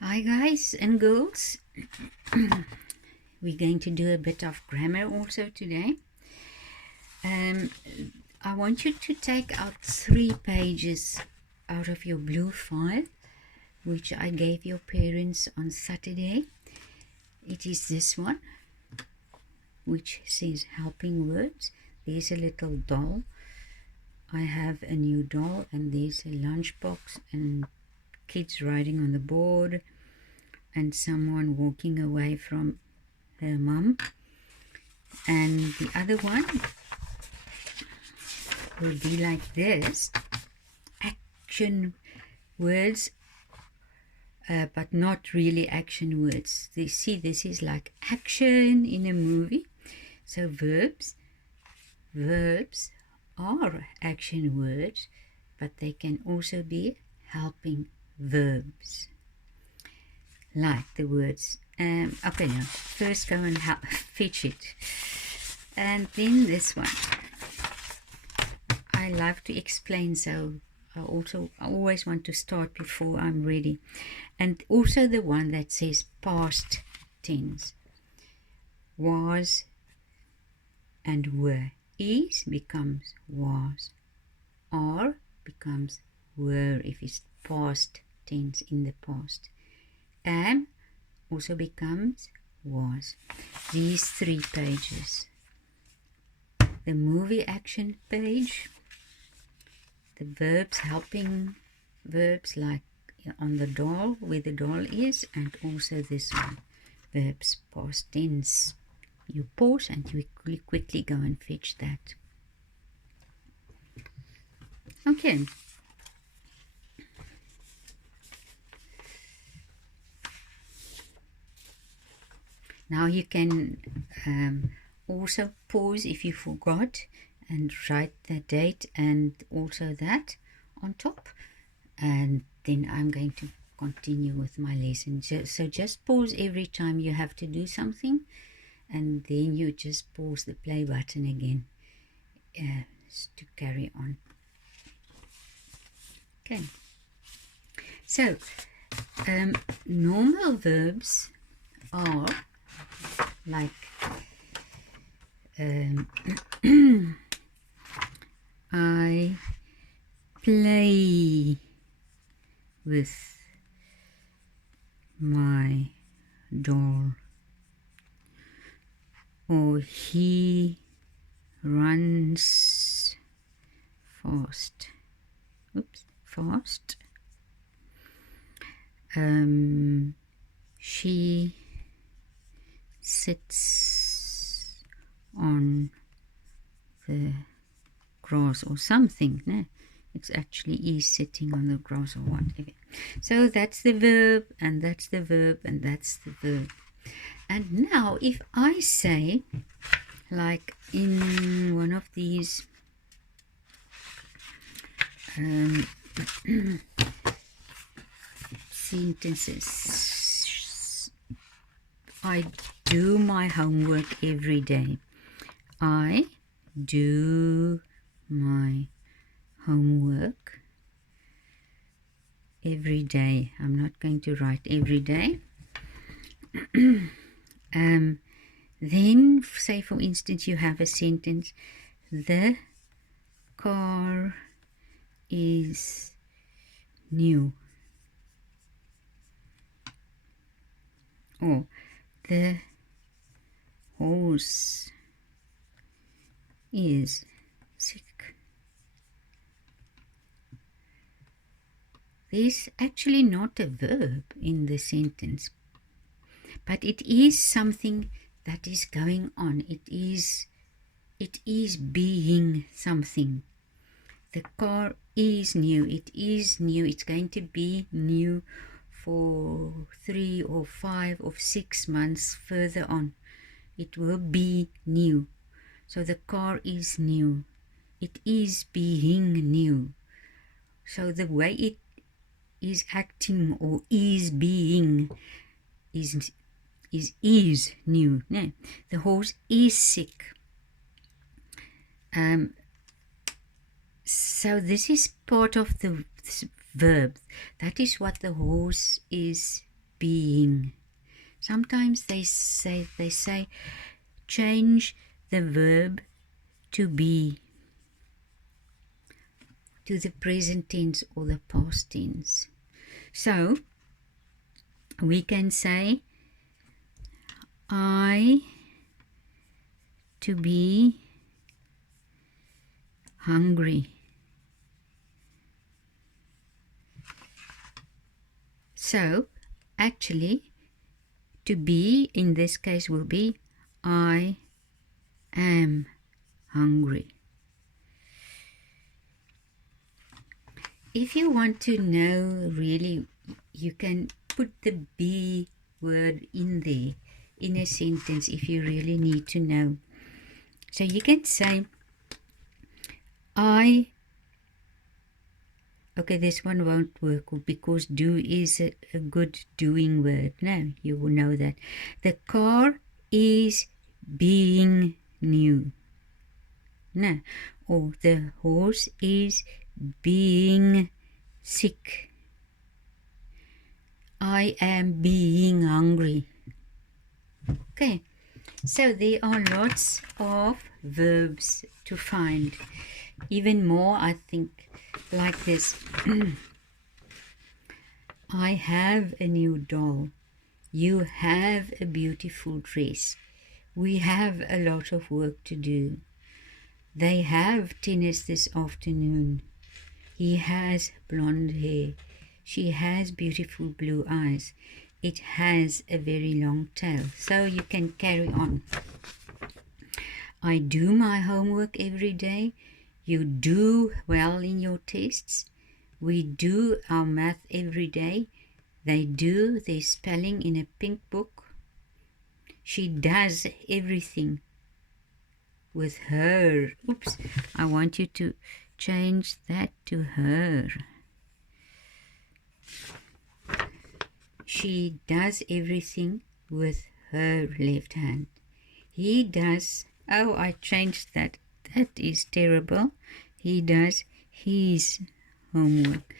Hi guys and girls, we're going to do a bit of grammar also today. I want you to take out 3 pages out of your blue file which I gave your parents on Saturday. It is this one which says helping words. There's a little doll. I have a new doll, and there's a lunchbox and kids riding on the board and someone walking away from her mum. And the other one will be like this: action words, but not really action words. You see, this is like action in a movie. So verbs are action words, but they can also be helping verbs, like the words. Okay, now first go and fetch it, and then this one. I love to explain, so I always want to start before I'm ready. And also the one that says past tense. Was and were. Is becomes was. Are becomes were if it's past tense, in the past. Am also becomes was. These 3 pages. The movie action page. The verbs, helping verbs, like on the doll, where the doll is, and also this one, verbs past tense. You pause and you quickly go and fetch that. Okay. Now you can also pause if you forgot and write the date and also that on top, and then I'm going to continue with my lesson. So just pause every time you have to do something, and then you just pause the play button again to carry on. Okay, so normal verbs are like I play with my doll, or he runs fast. Fast. She sits on the grass or something. No, it's actually is sitting on the grass or whatever. So that's the verb, and that's the verb, and that's the verb. And now if I say, like in one of these sentences, I do my homework every day. I do my homework every day. I'm not going to write every day. Then, say for instance, you have a sentence: the car is new, or the horse is sick. There's actually not a verb in the sentence, but it is something that is going on. It is being something. The car is new. It is new. It's going to be new for 3 or 5 or 6 months further on. It will be new. So the car is new. It is being new. So the way it is acting or is being is new. No, the horse is sick. So this is part of the verb. That is what the horse is being. Sometimes they say change the verb to be, to the present tense or the past tense. So we can say I to be hungry. So actually to be in this case will be I am hungry. If you want to know really, you can put the be word in there in a sentence if you really need to know. So you can say okay, this one won't work because do is a good doing word. No, you will know that. The car is being new. No, or the horse is being sick. I am being hungry. Okay, so there are lots of verbs to find. Even more, I think, like this. I have a new doll. You have a beautiful dress. We have a lot of work to do. They have tennis this afternoon. He has blonde hair. She has beautiful blue eyes. It has a very long tail. So you can carry on. I do my homework every day. You do well in your tests. We do our math every day. They do their spelling in a pink book. She does everything with her. Oops, I want you to change that to her. She does everything with her left hand. He does, oh, I changed that. That is terrible. He does his homework.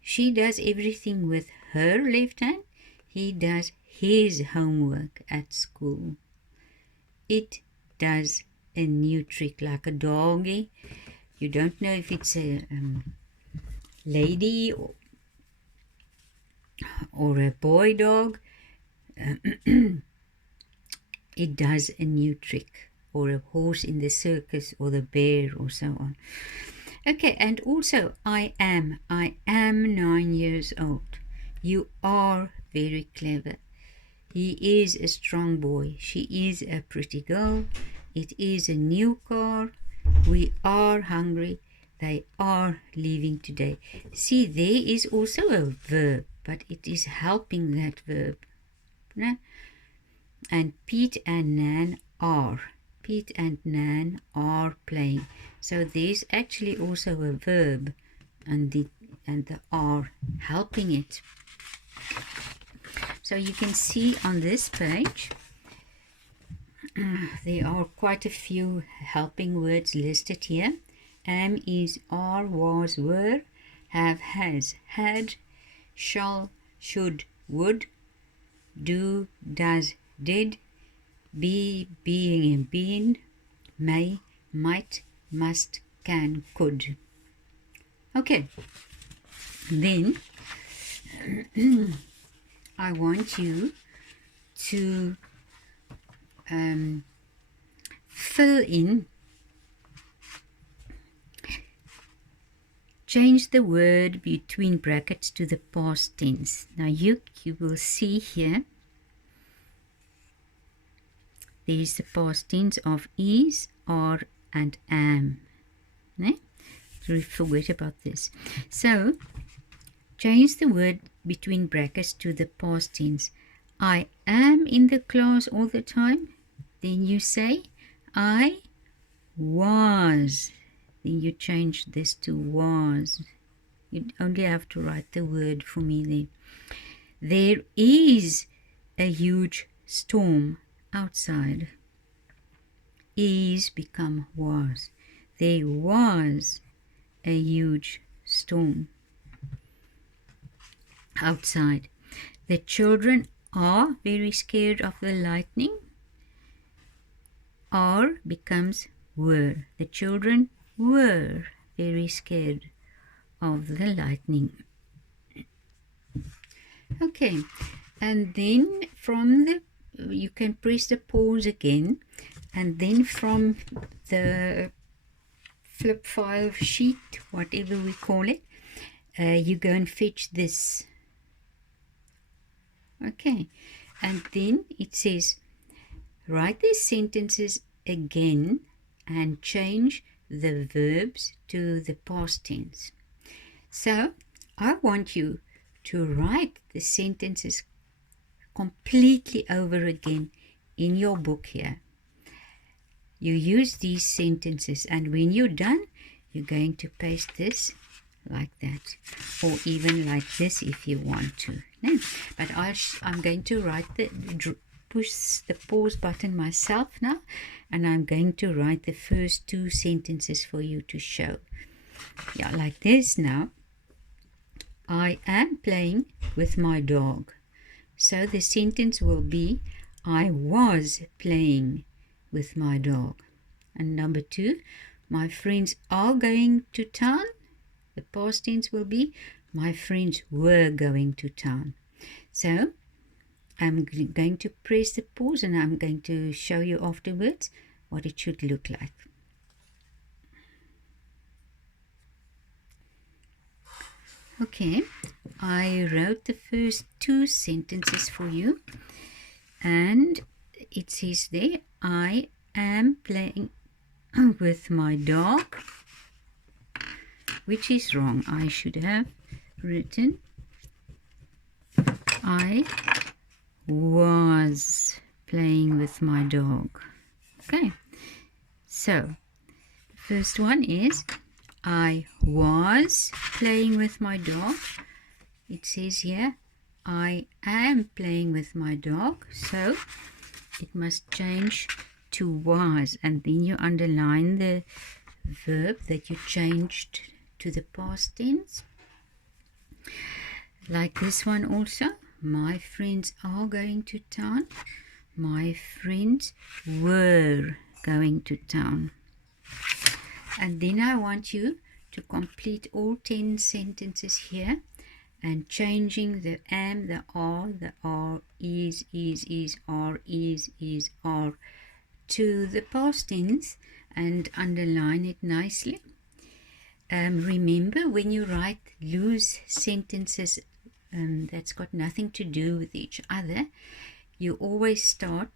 She does everything with her left hand. He does his homework at school. It does a new trick like a doggy. You don't know if it's a lady or a boy dog. It does a new trick, or a horse in the circus, or the bear, or so on. Okay, and also I am 9 years old. You are very clever. He is a strong boy. She is a pretty girl. It is a new car. We are hungry. They are leaving today. See, there is also a verb, but it is helping that verb. No? And Pete and Nan are. Pete and Nan are playing. So there's actually also a verb and the are helping it. So you can see on this page there are quite a few helping words listed here. Am, is, are, was, were, have, has, had, shall, should, would, do, does, did, be, being and been, may, might, must, can, could. Okay, then I want you to fill in, change the word between brackets to the past tense. Now you will see here, there's the past tense of is, are, and am. No? So forget about this. So change the word between brackets to the past tense. I am in the class all the time. Then you say I was. Then you change this to was. You only have to write the word for me there. There is a huge storm outside. Is become was. There was a huge storm. outside. The children are very scared of the lightning. Are becomes were. The children were very scared of the lightning. Okay, and then from the, you can press the pause again, and then from the flip file sheet, whatever we call it, you go and fetch this. Okay, and then it says, write these sentences again and change the verbs to the past tense. So I want you to write the sentences completely over again in your book here. You use these sentences, and when you're done, you're going to paste this like that, or even like this if you want to. No, but I'm going to push the pause button myself now, and I'm going to write the first two sentences for you to show. Yeah, like this now. I am playing with my dog. So the sentence will be, I was playing with my dog. And number two, my friends are going to town. The past tense will be, my friends were going to town. So I'm going to press the pause, and I'm going to show you afterwards what it should look like. Okay, I wrote the first two sentences for you, and it says there, I am playing with my dog, which is wrong. I should have written, I was playing with my dog. Okay, so the first one is, I was playing with my dog. It says here, I am playing with my dog. So it must change to was, and then you underline the verb that you changed to the past tense. Like this one also, my friends are going to town. My friends were going to town. And then I want you to complete all 10 sentences here, and changing the am, the are, is, are, to the past tense, and underline it nicely. Remember, when you write loose sentences that's got nothing to do with each other, you always start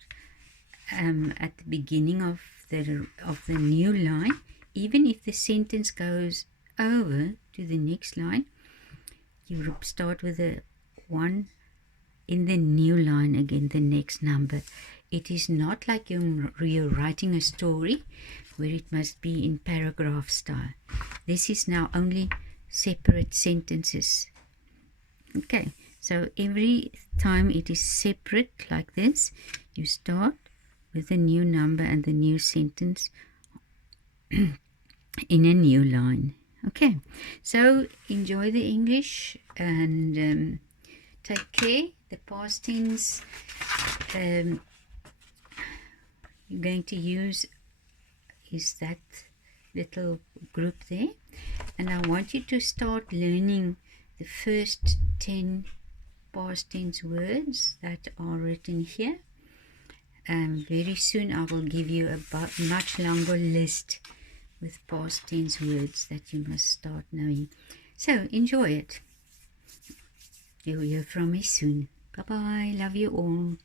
at the beginning of the new line. Even if the sentence goes over to the next line, you start with the one in the new line again, the next number. It is not like you're writing a story where it must be in paragraph style. This is now only separate sentences. Okay, so every time it is separate like this, you start with a new number and the new sentence in a new line. Okay, so enjoy the English, and take care. The past tense you're going to use is that little group there, and I want you to start learning the first 10 past tense words that are written here. Very soon I will give you a much longer list with past tense words that you must start knowing. So enjoy it. You'll hear from me soon. Bye bye. Love you all.